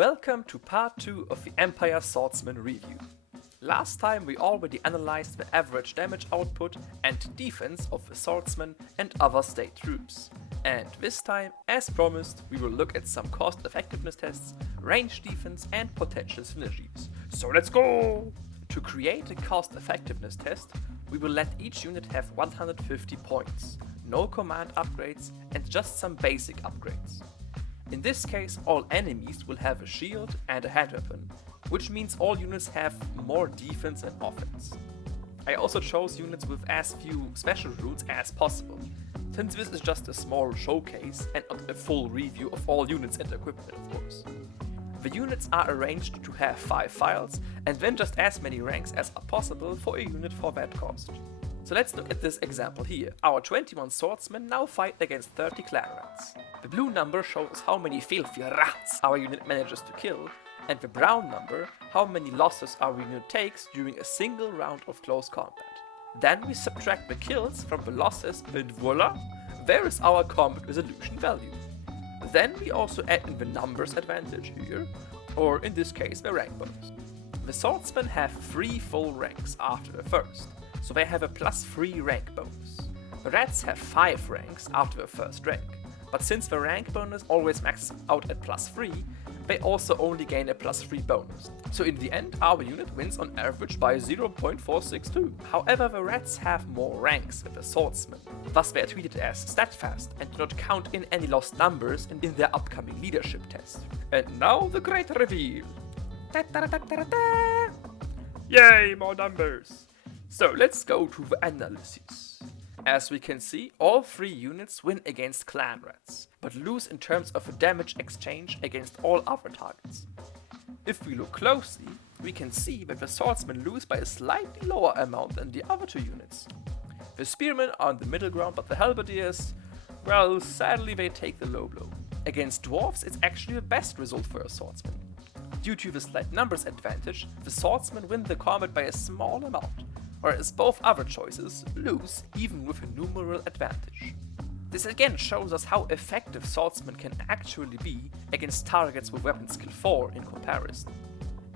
Welcome to part 2 of the Empire Swordsman review. Last time we already analyzed the average damage output and defense of the Swordsman and other state troops. And this time, as promised, we will look at some cost effectiveness tests, range defense and potential synergies. So let's go! To create a cost effectiveness test, we will let each unit have 150 points, no command upgrades and just some basic upgrades. In this case, all enemies will have a shield and a hand weapon, which means all units have more defense and offense. I also chose units with as few special rules as possible, since this is just a small showcase and not a full review of all units and equipment, of course. The units are arranged to have 5 files and then just as many ranks as are possible for a unit for that cost. So let's look at this example here. Our 21 swordsmen now fight against 30 clan rats. The blue number shows how many filthy rats our unit manages to kill, and the brown number how many losses our unit takes during a single round of close combat. Then we subtract the kills from the losses and voila, there is our combat resolution value. Then we also add in the numbers advantage here, or in this case the rank bonus. The swordsmen have 3 full ranks after the first, so they have a +3 rank bonus. The rats have 5 ranks after the first rank, but since the rank bonus always maxes out at +3, they also only gain a +3 bonus. So in the end, our unit wins on average by 0.462. However, the rats have more ranks than the swordsmen, thus they are treated as statfast and do not count in any lost numbers in their upcoming leadership test. And now the great reveal! Yay, more numbers! So let's go to the analysis. As we can see, all 3 units win against clan rats, but lose in terms of a damage exchange against all other targets. If we look closely, we can see that the swordsmen lose by a slightly lower amount than the other 2 units. The spearmen are on the middle ground, but the halberdiers, well, sadly they take the low blow. Against dwarves, it's actually the best result for a swordsman. Due to the slight numbers advantage, the swordsmen win the combat by a small amount, whereas both other choices lose even with a numeral advantage. This again shows us how effective swordsmen can actually be against targets with weapon skill 4 in comparison.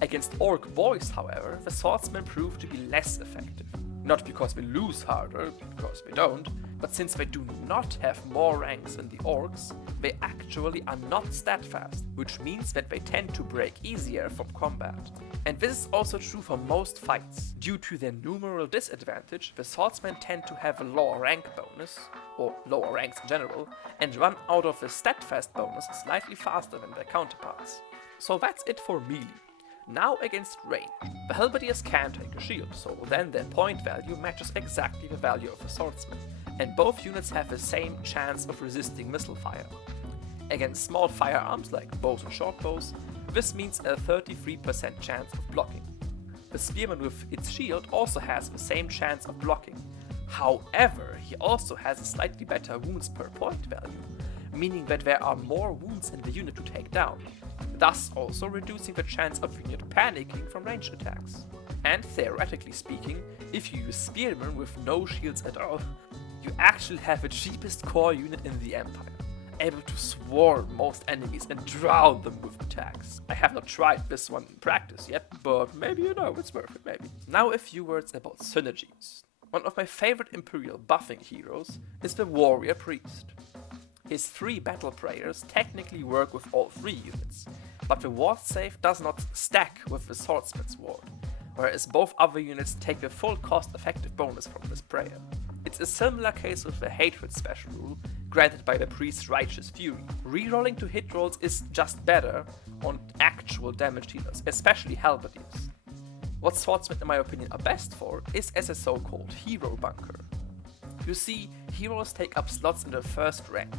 Against orc boys, however, the swordsmen prove to be less effective. Not because they lose harder, because they don't, but since they do not have more ranks than the orcs, they actually are not stat fast, which means that they tend to break easier from combat. And this is also true for most fights. Due to their numeral disadvantage, the swordsmen tend to have a lower rank bonus, or lower ranks in general, and run out of the statfast bonus slightly faster than their counterparts. So that's it for melee. Now against range. The halberdiers can take a shield, so then their point value matches exactly the value of the swordsman, and both units have the same chance of resisting missile fire. Against small firearms like bows and short bows, this means a 33% chance of blocking. The spearman with its shield also has the same chance of blocking. However, he also has a slightly better wounds per point value, meaning that there are more wounds in the unit to take down, thus also reducing the chance of the unit panicking from ranged attacks. And theoretically speaking, if you use spearmen with no shields at all, you actually have the cheapest core unit in the Empire, able to swarm most enemies and drown them with attacks. I have not tried this one in practice yet, but maybe it's worth it, maybe. Now a few words about synergies. One of my favorite Imperial buffing heroes is the Warrior Priest. His 3 battle prayers technically work with all 3 units, but the ward save does not stack with the swordsman's ward, whereas both other units take the full cost effective bonus from this prayer. It's a similar case with the hatred special rule granted by the priest's righteous fury. Rerolling to hit rolls is just better on actual damage dealers, especially halberdiers. What swordsmen in my opinion are best for is as a so-called hero bunker. You see, heroes take up slots in the first rank,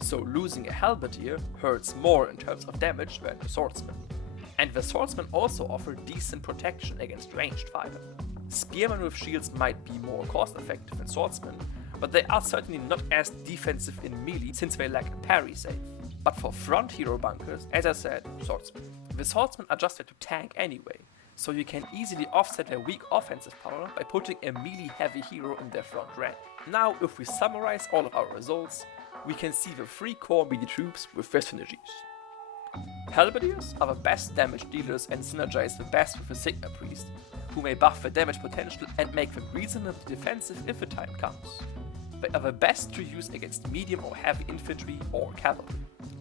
so losing a halberdier hurts more in terms of damage than a swordsman. And the swordsmen also offer decent protection against ranged fire. Spearmen with shields might be more cost effective than swordsmen, but they are certainly not as defensive in melee since they lack a parry save. But for front hero bunkers, as I said, swordsmen. The swordsmen are just there to tank anyway, so you can easily offset their weak offensive power by putting a melee heavy hero in their front rank. Now if we summarize all of our results, we can see the 3 core melee troops with their synergies. Halberdiers are the best damage dealers and synergize the best with a Sigma Priest, who may buff their damage potential and make them reasonably defensive if the time comes. They are the best to use against medium or heavy infantry or cavalry,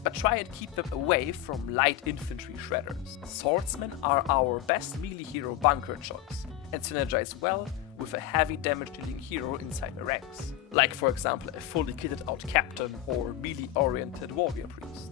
but try and keep them away from light infantry shredders. Swordsmen are our best melee hero bunker choice, and synergize well with a heavy damage dealing hero inside the ranks, like for example a fully kitted out captain or melee oriented warrior priest.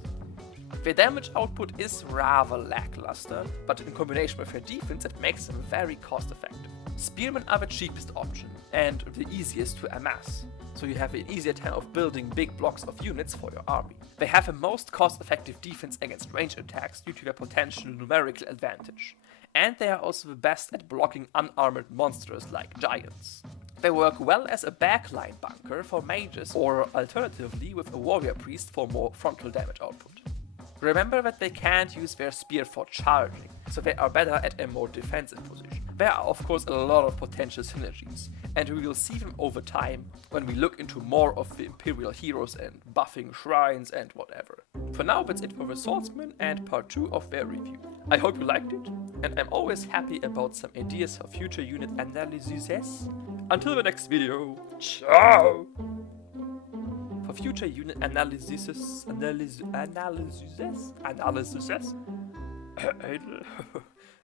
Their damage output is rather lackluster, but in combination with their defense it makes them very cost effective. Spearmen are the cheapest option and the easiest to amass, so you have an easier time of building big blocks of units for your army. They have the most cost effective defense against ranged attacks due to their potential numerical advantage, and they are also the best at blocking unarmored monsters like giants. They work well as a backline bunker for mages or alternatively with a warrior priest for more frontal damage output. Remember that they can't use their spear for charging, so they are better at a more defensive position. There are of course a lot of potential synergies, and we will see them over time when we look into more of the Imperial heroes and buffing shrines and whatever. For now that's it for the Swordsmen and part 2 of their review. I hope you liked it, and I'm always happy about some ideas for future unit analyses. Until the next video, ciao! For future unit analyses.